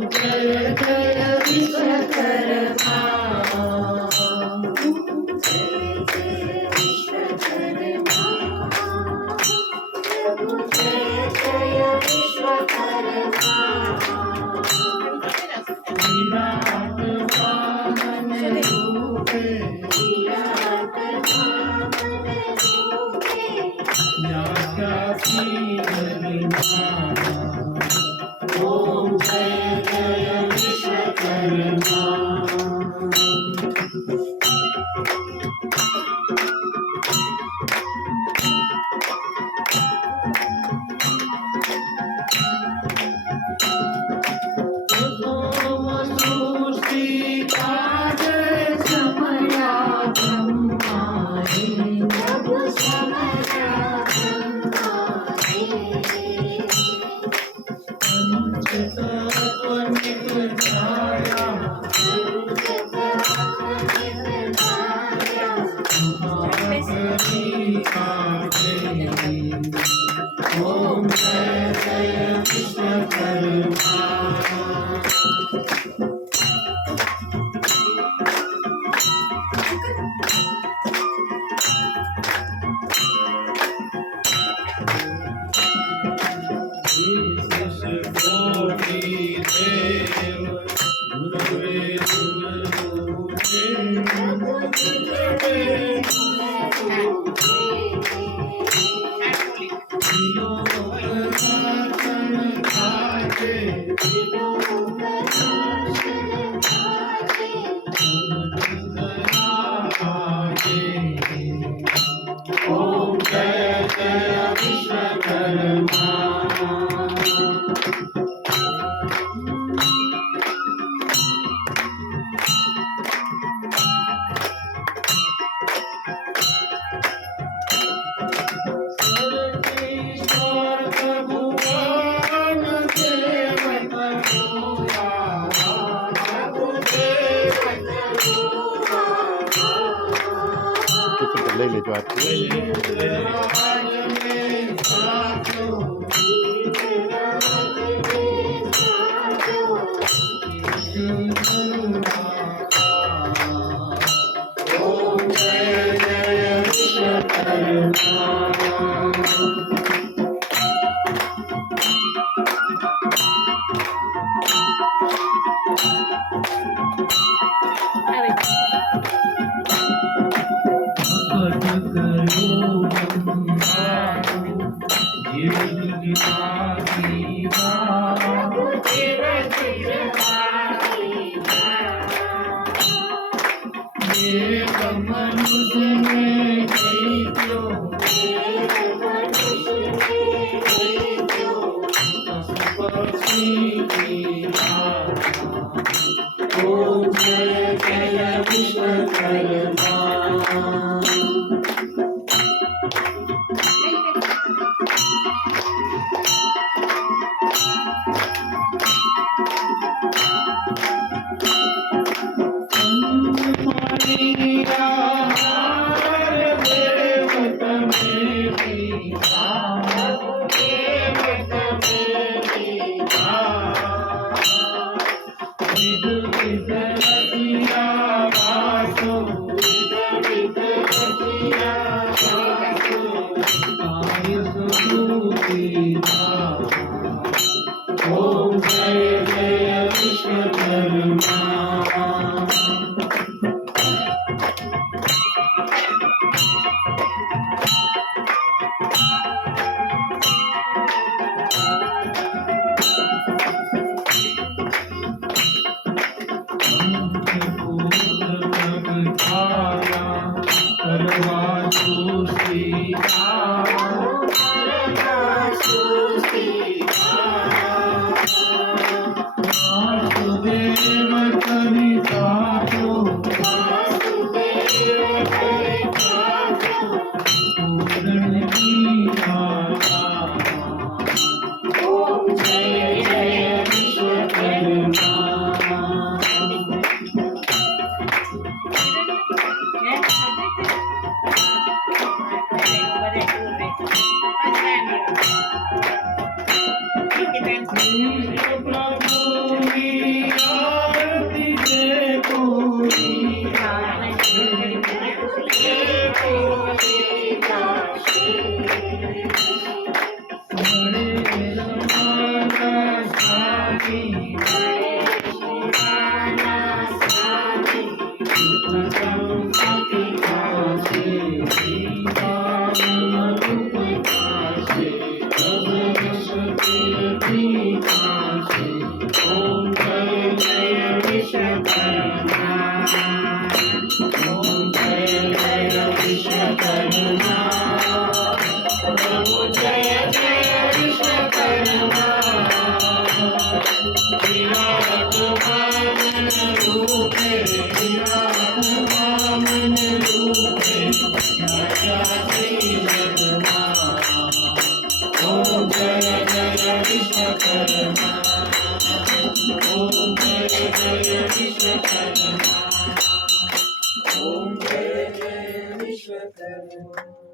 जय जय विश्वकर्मा जय जय विश्वकर्मा प्रभु जय जय विश्वकर्मा विराट वामन रूपे विराट वामन रूपे ओम जय जय विश्वकर्मा ओम जय जय विश्वकर्मा ओम जय जय विश्वकर्मा ले ले जो आती ओम जय जय विश्वकर्मा ओम जय जय ओम जय जय विश्वकर्मा ओम जय जय विश्वकर्मा प्रभु जय जय विश्वकर्मा विराट वामन रूपे विराट वामन रूपे राजा श्री जगमा ओम जय जय विश्वकर्मा ओम जय जय विश्वकर्मा ओम जय जय विश्वकर्मा